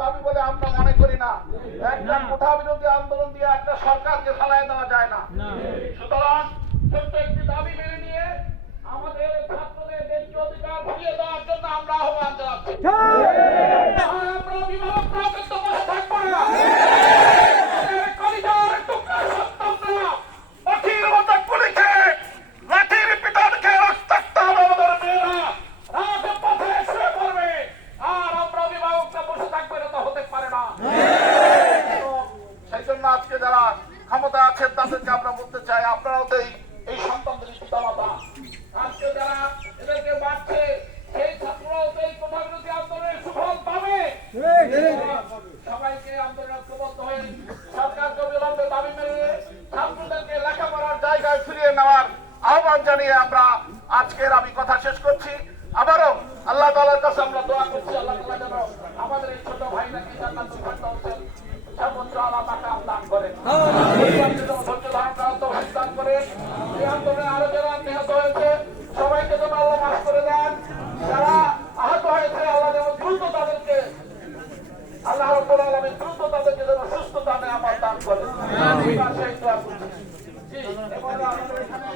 দাবি বলে আমরা মনে করি না। একটা কোঠা বিরোধী আন্দোলন দিয়ে একটা সরকারকে ফালাই দেওয়া যায় না। সুতরাং প্রত্যেকটি একটি দাবি মেনে নিয়ে আমাদের ছাত্রদের ন্যায্য অধিকার ফিরিয়ে দেওয়ার জন্য আমরা আহ্বান জানাচ্ছি। যারা ক্ষমতা আছেন তাদেরকে আমরা বলতে চাই, আপনারাও তো এই সন্তানদের আজকে যারা এদেরকে বাড়ছে সেই ছাত্ররাও তো এই কোঠা আন্দোলনের সুফল পাবে। সবাইকে ঐক্যবদ্ধ হয়ে বিলম্বে দাবি মেনে ছাত্রদেরকে লেখাপড়ার জায়গায় ফিরিয়ে নেওয়ার আহ্বান জানিয়ে আমরা আজকের আমি কথা শেষ করছি। আবারও আল্লাহ তাআলার কাছে আমরা দোয়া করছি, আল্লাহ তাআলা যেন আমাদের এই ছোট ভাইটাকে আলা সবাইকে যেন আল্লাহ মাফ করে দেন যারা আহত হয়েছে আল্লাহ যেন দ্রুত তাদেরকে আল্লাহ রব্বুল আলামিন দ্রুত তাদেরকে যেন সুস্থতা নেয়ামত দান করেন সেই দোয়া করছি জি এবারে আমাদের এখানে